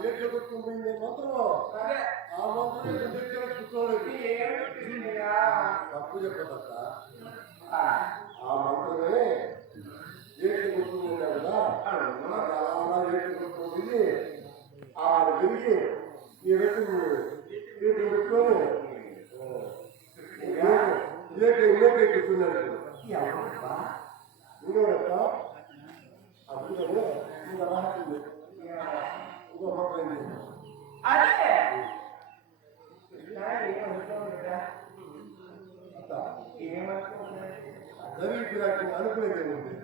ఎట్లు కొట్టుకుంటుంది మంత్రం ఆ మంత్రం దగ్గర కూర్చోలేదు తప్పు చెప్పదక్క ఆ మంత్రమే ఎట్లు కొట్టుకుంది కదా అలా ఎట్లు కొట్టుకుంటుంది ఆ విరిగి ఈ రెట్టు పెట్టుకొని ఇదే కూర్చున్నాడు ఇంకొక అద్భుతమే ఇంకా రాసింది ఇంకో పక్కన అనుకునేది ఉంది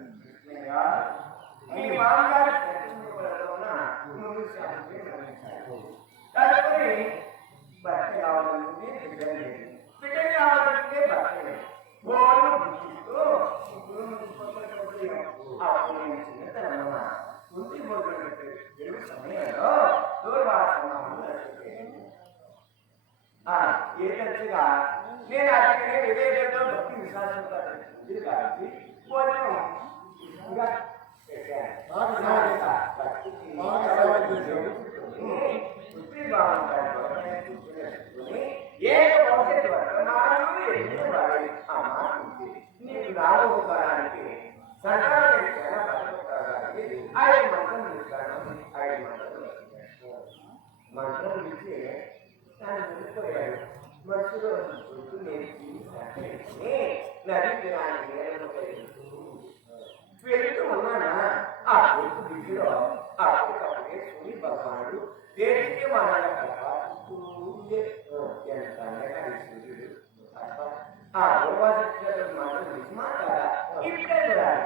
బట్ట కావాలంటే బిడ్డ కావాలంటే బట్ట సమయంలో ఏంటంటేగా నేను అక్కడే వివేకంలో భక్తి విశ్వాసంతో కాబట్టి భోజనం ఇంకా నీకు రాబోతానికి మంత్రం ఇచ్చి తను వెళ్ళిపోయాడు మనసులో నది వెళ్తూ ఉన్నానా ఆ కొడుకు దిగులో అప్పటికప్పుడే సూర్య భగవానుడు దేనికి మానవ ఎంత సూర్యుడు ఆ మాత్రం నిజమా కదా ఇప్పుడే చూడాలి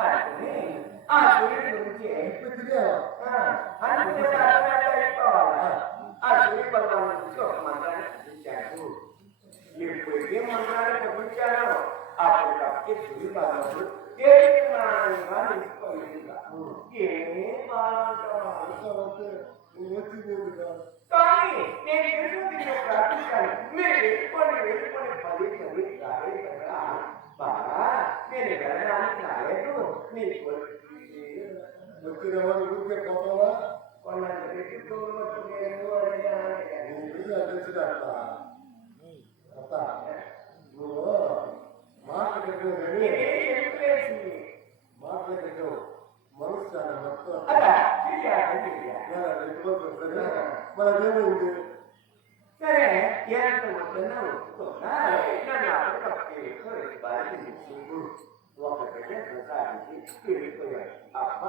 అనుకుని ఆ సూర్యుడి గురించి ఆ సూర్య భగవాను గురించి ఒక మంత్రాన్ని పంపించాడు ఇప్పుడు ఏ మంత్రాన్ని పంపించానో అప్పటికప్పుడే సూర్య భగవానుడు కానీ నేను ప్రార్థించాను మీరు వెళ్ళిపోండి పది బాగా నేను వెళ్ళడానికి రాలేదు నీకు వచ్చిన వాళ్ళు ఊరికే పోతావా కొన్నాళ్ళు పెట్టి నువ్వు మాట్లాడవు మనసు మనదేమైంది సరే ఎంత వద్దన్నా ఒప్పుకోగా నన్ను ఒక బిడ్డ ప్రసాదించి వెళ్ళిపోయాడు అబ్బ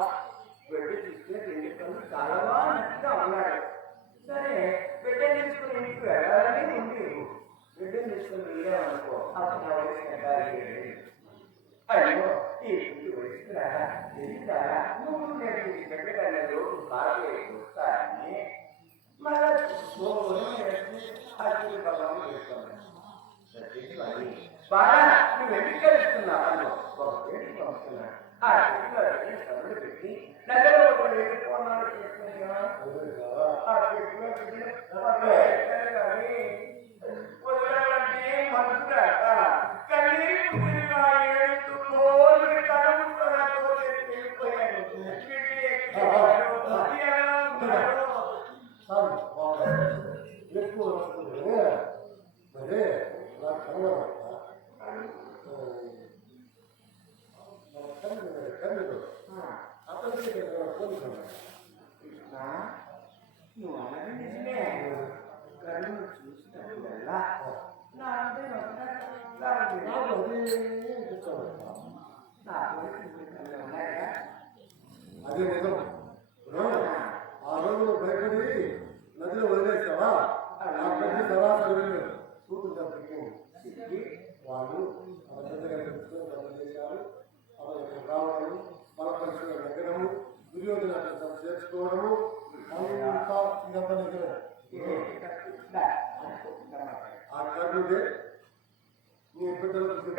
బిడ్డ చూస్తే రెండు కళ్ళు చాలా బాగా ఉన్నాడు సరే బిడ్డ తీసుకుని ఇంటికి వెళ్ళాలని ఉంది బిడ్డను తీసుకుని వెళ్ళామనుకో అప్పుడు అయ్యో ఈ ఇంటి వయసుకురారా ఎందుకురా నువ్వు నేను ఈ బిడ్డగలదు బాగా వస్తానని మళ్ళా బాగా నువ్వు ఎందుకు కలుస్తున్నావు ఒక పేరు పంపుతున్నా ఆ చెట్టులో పెట్టి నగరంలో ఒక వెళ్ళిపోన్నాడు ఆ చెట్టులో వదలాలంటే మనసు రాక కన్నీరు ఏడుతూ ఎక్కువ మరి నాకు కన్నుడు అతనికి పోలీసు నువ్వు అన్నది నిజమే కన్ను చూసినప్పుడల్లా అదే నిజం ఆ రోజు భయపడి నదిలో వదిలేసావా ఆ పెద్ద సరాసరి కూతురు తప్పింది వాళ్ళు చేశారు రావడము బలపరిచిన నగరము దుర్యోధన చేర్చుకోవడము అంతా ఇదంతా నిజమే ఆ కర్ణుడే నీ బిడ్డలకు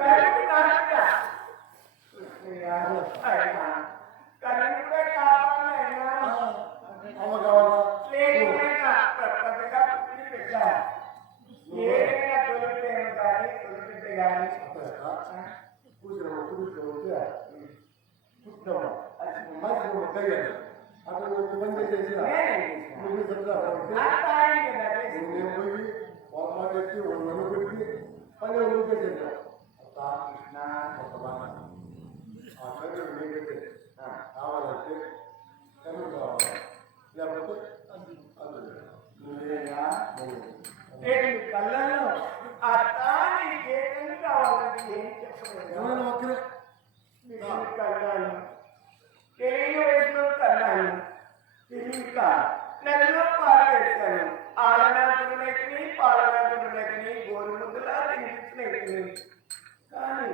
అమ్మ కావాలా కూర్చో అయ్యాను అక్కడ నువ్వు పని చేసేసినా నువ్వు చెప్తా నేను పోయి పొరపాటు ఎత్తి నన్ను పెట్టి పని నువ్వు చేసేసావు ఆ కన్ను నీకైతే కావాలంటే కన్ను కావాలి లేకపోతే నువ్వేనా కళ్ళను అత్తానికి కావాలంటే ఏం చెప్పలేదు ఒక్కరే కళ్ళాను తెలియవయసులో కళ్ళాను తెలియక నెలలో పారేస్తాను ఆలనాథులకి పాలనాథులకి గోరు ముద్దలా తినిపించినవి కానీ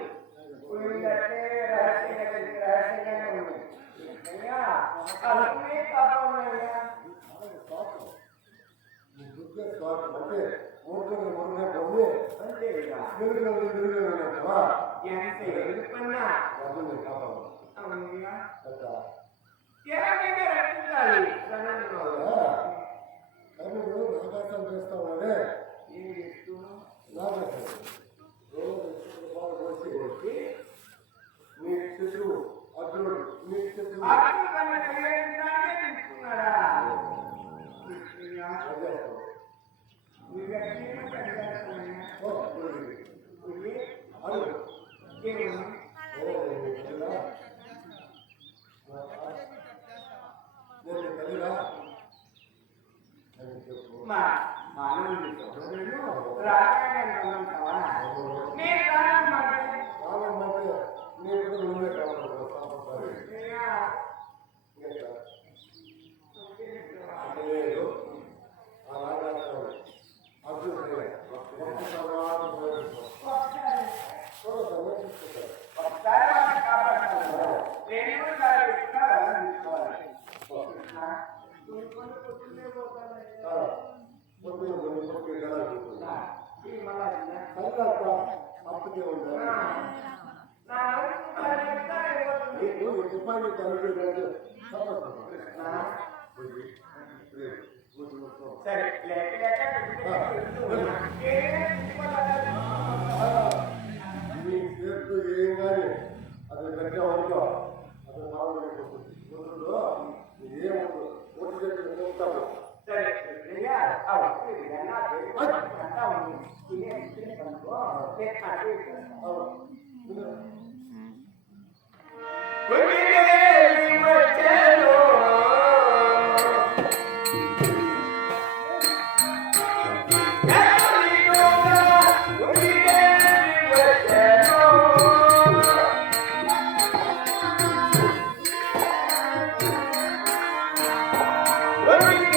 పోయిందంటే రహస్యంగానే ఉంది అలాగే కావాలయ్యా అంటే మూడుకొని మూడునే పొంది అంతేగా వెలుగుగా ఎంత ఎదుర్కొన్నా కావాలి అవునయ్యా పెద్ద ఎలాగైనా రక్షించాలి ప్రణాళిక కర్ణుడు నాగాసం చేస్తామనే ఏం చేస్తున్నావు నాగాసం రోజు పోసి మీ శిశువు అర్జునుడు మీ శిశువు అర్జునుడు కన్నా తెలియజేయడానికే తీసుకున్నాడా సరే మీ చేతితో ఏం కానీ అది గట్టిగా ఉందో అది మామూలుగా ఏముండదు ఓటు చేతి ఉంటాము When we